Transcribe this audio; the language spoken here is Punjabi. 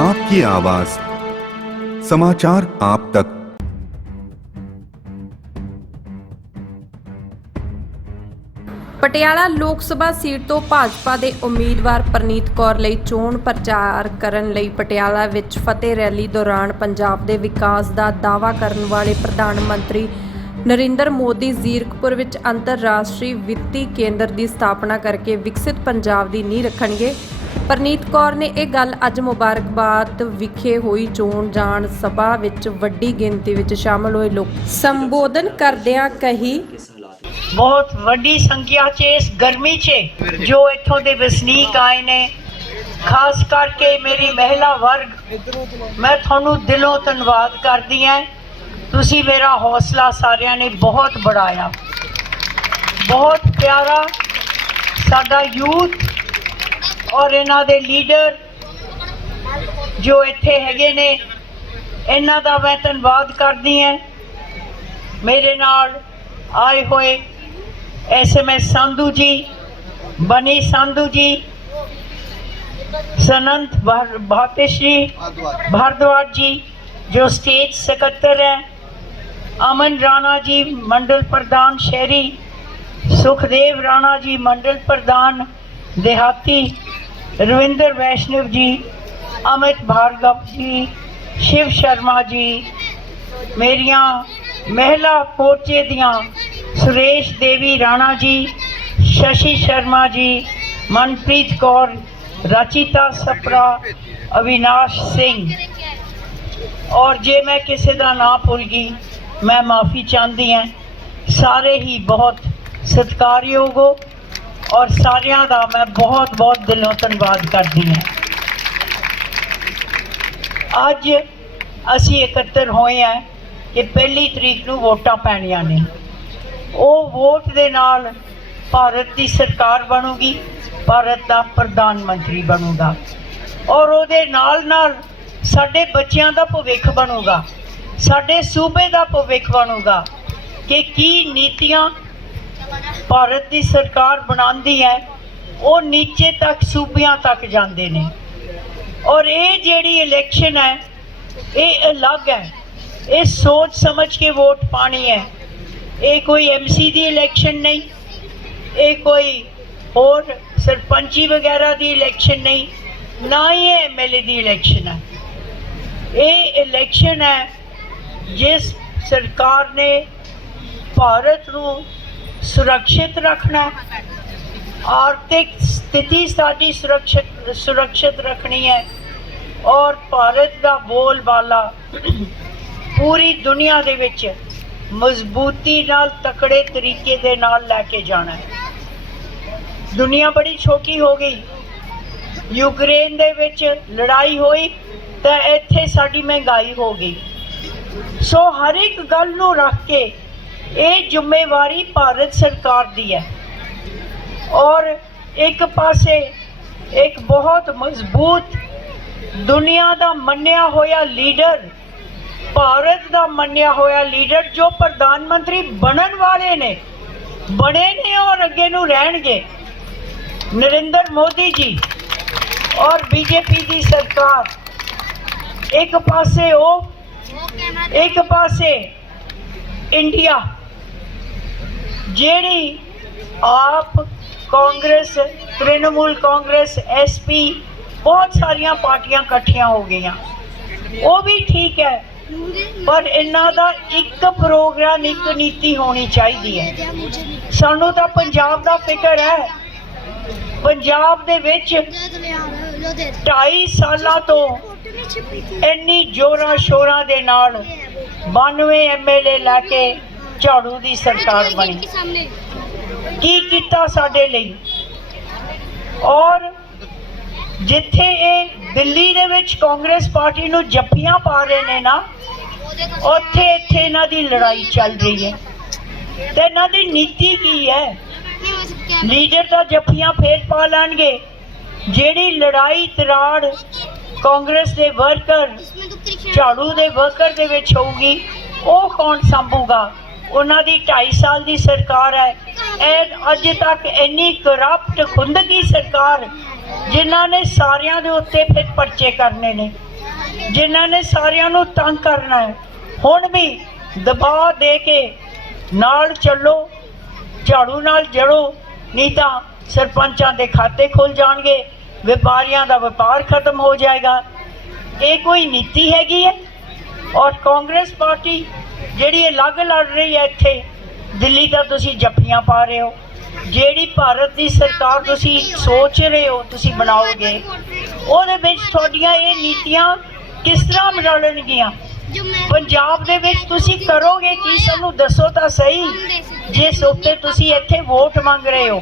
आपकी आवाज समाचार आप तक ਪਟਿਆਲਾ ਲੋਕ ਸਭਾ ਸੀਟ ਤੋਂ ਭਾਜਪਾ ਦੇ ਉਮੀਦਵਾਰ ਪ੍ਰਨੀਤ ਕੌਰ ਲਈ ਚੋਣ ਪ੍ਰਚਾਰ ਕਰਨ ਲਈ ਪਟਿਆਲਾ ਵਿੱਚ ਫਤਿਹ ਰੈਲੀ ਦੌਰਾਨ ਪੰਜਾਬ ਦੇ ਵਿਕਾਸ ਦਾ ਦਾਅਵਾ ਕਰਨ ਵਾਲੇ ਪ੍ਰਧਾਨ ਮੰਤਰੀ ਨਰਿੰਦਰ ਮੋਦੀ ਜ਼ੀਰਕਪੁਰ ਵਿੱਚ ਅੰਤਰਰਾਸ਼ਟਰੀ ਵਿੱਤੀ ਕੇਂਦਰ ਦੀ ਸਥਾਪਨਾ ਕਰਕੇ ਵਿਕਸਿਤ ਪੰਜਾਬ ਦੀ ਨੀਂਹ ਰੱਖਣਗੇ ਪਰਨੀਤ ਕੌਰ ਨੇ ਇਹ ਗੱਲ ਅੱਜ ਮੁਬਾਰਕਬਾਦ ਵਿਖੇ ਹੋਈ ਚੋਣ ਜਾਣ ਸਭਾ ਵਿੱਚ ਵੱਡੀ ਗਿਣਤੀ ਵਿੱਚ ਸ਼ਾਮਲ ਹੋਏ ਲੋਕ। ਸੰਬੋਧਨ ਕਰਦਿਆਂ ਕਹੀ, ਬਹੁਤ ਵੱਡੀ ਸੰਖਿਆ 'ਚ ਇਸ ਗਰਮੀ 'ਚ ਜੋ ਇੱਥੋਂ ਦੇ ਵਸਨੀਕ ਆਏ ਨੇ। ਖਾਸ ਕਰਕੇ ਮੇਰੀ ਮਹਿਲਾ ਵਰਗ, ਮੈਂ ਤੁਹਾਨੂੰ ਦਿਲੋਂ ਧੰਨਵਾਦ ਕਰਦੀ ਹਾਂ। ਤੁਸੀਂ ਮੇਰਾ ਹੌਸਲਾ ਸਾਰਿਆਂ ਨੇ ਬਹੁਤ ਬੜਾਇਆ। ਬਹੁਤ ਪਿਆਰਾ ਸਾਡਾ ਯੂਥ ਔਰ ਇਹਨਾਂ ਦੇ ਲੀਡਰ ਜੋ ਇੱਥੇ ਹੈਗੇ ਨੇ ਇਹਨਾਂ ਦਾ ਮੈਂ ਧੰਨਵਾਦ ਕਰਦੀ ਹਾਂ ਮੇਰੇ ਨਾਲ ਆਏ ਹੋਏ ਐਸਐਮਐਸ ਸੰਧੂ ਜੀ ਬਨੀ ਸੰਧੂ ਜੀ ਸਨੰਤ ਭਾਰ- ਭਾਤੇਸ਼ੀ भारद्वाज जी जो स्टेट सकत्तर है अमन राणा जी मंडल प्रधान शहरी सुखदेव राणा जी मंडल प्रधान देहाती ਰਵਿੰਦਰ ਵੈਸ਼ਨਵ ਜੀ, ਅਮਿਤ ਭਾਰਗਵ ਜੀ, ਸ਼ਿਵ ਸ਼ਰਮਾ ਜੀ, ਮੇਰੀਆਂ ਮਹਿਲਾ ਪੋਚੇ ਦੀਆਂ ਸੁਰੇਸ਼ ਦੇਵੀ ਰਾਣਾ ਜੀ, ਸ਼ਸ਼ੀ ਸ਼ਰਮਾ ਜੀ, ਮਨਪ੍ਰੀਤ ਕੌਰ, ਰਚਿਤਾ ਸਪਰਾ, ਅਵਿਨਾਸ਼ ਸਿੰਘ। ਔਰ ਜੇ ਮੈਂ ਕਿਸੇ ਦਾ ਨਾਮ ਭੁੱਲ ਗਈ, ਮੈਂ ਮਾਫੀ ਚਾਹੁੰਦੀ ਹਾਂ। ਸਾਰੇ ਹੀ ਬਹੁਤ ਸਤਿਕਾਰਯੋਗ ਹੋ। ਔਰ ਸਾਰਿਆਂ ਦਾ ਮੈਂ ਬਹੁਤ ਬਹੁਤ ਦਿਲੋਂ ਧੰਨਵਾਦ ਕਰਦੀ ਹਾਂ। ਅੱਜ ਅਸੀਂ ਇਕੱਤਰ ਹੋਏ ਹਾਂ ਕਿ ਪਹਿਲੀ ਤਰੀਕ ਨੂੰ ਵੋਟਾਂ ਪੈਣੀਆਂ ਨੇ। ਉਹ ਵੋਟ ਦੇ ਨਾਲ ਭਾਰਤ ਦੀ ਸਰਕਾਰ ਬਣੂਗੀ, ਭਾਰਤ ਦਾ ਪ੍ਰਧਾਨ ਮੰਤਰੀ ਬਣੂਗਾ। ਔਰ ਉਹਦੇ ਨਾਲ ਨਾਲ ਸਾਡੇ ਬੱਚਿਆਂ ਦਾ ਭਵਿੱਖ ਬਣੂਗਾ। ਸਾਡੇ ਸੂਬੇ ਦਾ ਭਵਿੱਖ ਬਣੂਗਾ ਕਿ ਕੀ ਨੀਤੀਆਂ ਭਾਰਤ ਦੀ ਸਰਕਾਰ ਬਣਾਉਂਦੀ ਹੈ, ਉਹ ਨੀਚੇ ਤੱਕ ਸੂਬਿਆਂ ਤੱਕ ਜਾਂਦੇ ਨੇ। ਔਰ ਇਹ ਜਿਹੜੀ ਇਲੈਕਸ਼ਨ ਹੈ, ਇਹ ਅਲੱਗ ਹੈ। ਇਹ ਸੋਚ ਸਮਝ ਕੇ ਵੋਟ ਪਾਣੀ ਹੈ। ਇਹ ਕੋਈ ਐਮਸੀ ਦੀ ਇਲੈਕਸ਼ਨ ਨਹੀਂ, ਇਹ ਕੋਈ ਹੋਰ ਸਰਪੰਚੀ ਵਗੈਰਾ ਦੀ ਇਲੈਕਸ਼ਨ ਨਹੀਂ, ਨਾ ਹੀ ਇਹ ਐਮਐਲਏ ਦੀ ਇਲੈਕਸ਼ਨ ਹੈ। ਇਹ ਇਲੈਕਸ਼ਨ ਹੈ, ਜਿਸ ਸਰਕਾਰ ਨੇ ਭਾਰਤ ਨੂੰ ਸੁਰੱਖਿਅਤ ਰੱਖਣਾ। ਆਰਥਿਕ ਸਥਿਤੀ ਸਾਡੀ ਸੁਰੱਖਿਅਤ ਸੁਰੱਖਿਅਤ ਰੱਖਣੀ ਹੈ। ਔਰ ਭਾਰਤ ਦਾ ਬੋਲਬਾਲਾ ਪੂਰੀ ਦੁਨੀਆ ਦੇ ਵਿੱਚ ਮਜ਼ਬੂਤੀ ਨਾਲ ਤਕੜੇ ਤਰੀਕੇ ਦੇ ਨਾਲ ਲੈ ਕੇ ਜਾਣਾ ਹੈ। ਦੁਨੀਆ ਬੜੀ ਛੋਟੀ ਹੋ ਗਈ। ਯੂਕਰੇਨ ਦੇ ਵਿੱਚ ਲੜਾਈ ਹੋਈ ਤਾਂ ਇੱਥੇ ਸਾਡੀ ਮਹਿੰਗਾਈ ਹੋ ਗਈ। ਸੋ ਹਰ ਇੱਕ ਗੱਲ ਨੂੰ ਰੱਖ ਕੇ ਇਹ ਜ਼ਿੰਮੇਵਾਰੀ ਭਾਰਤ ਸਰਕਾਰ ਦੀ ਹੈ। ਔਰ ਇੱਕ ਪਾਸੇ ਇੱਕ ਬਹੁਤ ਮਜ਼ਬੂਤ ਦੁਨੀਆ ਦਾ ਮੰਨਿਆ ਹੋਇਆ ਲੀਡਰ, ਭਾਰਤ ਦਾ ਮੰਨਿਆ ਹੋਇਆ ਲੀਡਰ ਜੋ ਪ੍ਰਧਾਨ ਮੰਤਰੀ ਬਣਨ ਵਾਲੇ ਨੇ, ਬਣੇ ਨੇ ਔਰ ਅੱਗੇ ਨੂੰ ਰਹਿਣਗੇ, ਨਰਿੰਦਰ ਮੋਦੀ ਜੀ ਔਰ ਬੀਜੇਪੀ ਦੀ ਸਰਕਾਰ। ਇੱਕ ਪਾਸੇ ਉਹ, ਇੱਕ ਪਾਸੇ ਇੰਡੀਆ। ਜਿਹੜੀ ਆਪ ਕਾਂਗਰਸ, ਤ੍ਰਿਣਮੂਲ ਕਾਂਗਰਸ ਐਸਪੀ ਬਹੁਤ ਸਾਰੀਆਂ ਪਾਰਟੀਆਂ ਇਕੱਠੀਆਂ ਹੋ ਗਈਆਂ। ਉਹ ਵੀ ਠੀਕ ਹੈ, ਪਰ ਇਹਨਾਂ ਦਾ ਇੱਕ ਪ੍ਰੋਗਰਾਮ, ਇੱਕ ਨੀਤੀ ਹੋਣੀ ਚਾਹੀਦੀ ਹੈ। ਸਾਨੂੰ ਤਾਂ ਪੰਜਾਬ ਦਾ ਫਿਕਰ ਹੈ। ਪੰਜਾਬ ਦੇ ਵਿੱਚ 2.5 ਸਾਲਾਂ ਤੋਂ ਇੰਨੀ ਜੋਰਾਂ ਸ਼ੋਰਾਂ ਦੇ ਨਾਲ 92 ਐਮਐਲਏ ਲੈ ਕੇ ਝਾੜੂ ਦੀ ਸਰਕਾਰ ਬਣੀ। ਕੀ ਕੀਤਾ ਸਾਡੇ ਲਈ? ਔਰ ਜਿੱਥੇ ਇਹ ਦਿੱਲੀ ਦੇ ਵਿੱਚ ਕਾਂਗਰਸ ਪਾਰਟੀ ਨੂੰ ਜੱਫੀਆਂ ਪਾ ਰਹੇ ਨੇ ਨਾ ਉੱਥੇ ਇੱਥੇ ਇਹਨਾਂ ਦੀ ਲੜਾਈ ਚੱਲ ਰਹੀ ਹੈ। ਤੇ ਇਹਨਾਂ ਦੀ ਨੀਤੀ ਕੀ ਹੈ? ਲੀਡਰ ਤਾਂ ਜੱਫੀਆਂ ਫੇਰ ਪਾ ਲੈਣਗੇ। ਜਿਹੜੀ ਲੜਾਈ ਤਰਾੜ ਕਾਂਗਰਸ ਦੇ ਵਰਕਰ ਝਾੜੂ ਦੇ ਵਰਕਰ ਦੇ ਵਿੱਚ ਹੋਊਗੀ ਉਹ ਕੌਣ ਸੰਭੂਗਾ? ਉਹਨਾਂ ਦੀ 2.5 ਸਾਲ ਦੀ ਸਰਕਾਰ ਹੈ। ਇਹ ਅੱਜ ਤੱਕ ਇੰਨੀ ਕਰਪਟ ਖੁੰਦਗੀ ਸਰਕਾਰ ਜਿਨ੍ਹਾਂ ਨੇ ਸਾਰਿਆਂ ਦੇ ਉੱਤੇ ਫਿਰ ਪਰਚੇ ਕਰਨੇ ਨੇ, ਜਿਨ੍ਹਾਂ ਨੇ ਸਾਰਿਆਂ ਨੂੰ ਤੰਗ ਕਰਨਾ ਹੈ। ਹੁਣ ਵੀ ਦਬਾਅ ਦੇ ਕੇ ਨਾਲ ਚੱਲੋ, ਝਾੜੂ ਨਾਲ ਜੜੋ, ਨਹੀਂ ਤਾਂ ਸਰਪੰਚਾਂ ਦੇ ਖਾਤੇ ਖੁੱਲ ਜਾਣਗੇ, ਵਪਾਰੀਆਂ ਦਾ ਵਪਾਰ ਖਤਮ ਹੋ ਜਾਏਗਾ। ਇਹ ਕੋਈ ਨੀਤੀ ਹੈਗੀ ਹੈ? ਔਰ ਕਾਂਗਰਸ ਪਾਰਟੀ ਜਿਹੜੀ ਇਹ ਅਲੱਗ ਲੜ ਰਹੀ ਹੈ ਇੱਥੇ, ਦਿੱਲੀ ਦਾ ਤੁਸੀਂ ਜੱਫੀਆਂ ਪਾ ਰਹੇ ਹੋ। ਜਿਹੜੀ ਭਾਰਤ ਦੀ ਸਰਕਾਰ ਤੁਸੀਂ ਸੋਚ ਰਹੇ ਹੋ, ਤੁਸੀਂ ਬਣਾਓਗੇ, ਉਹਦੇ ਵਿੱਚ ਤੁਹਾਡੀਆਂ ਇਹ ਨੀਤੀਆਂ ਕਿਸ ਤਰ੍ਹਾਂ ਮਿਲਣਗੀਆਂ ਪੰਜਾਬ ਦੇ ਵਿੱਚ ਤੁਸੀਂ ਕਰੋਗੇ ਕੀ? ਸਾਨੂੰ ਦੱਸੋ ਤਾਂ ਸਹੀ। ਜਿਸ ਉੱਤੇ ਤੁਸੀਂ ਇੱਥੇ ਵੋਟ ਮੰਗ ਰਹੇ ਹੋ।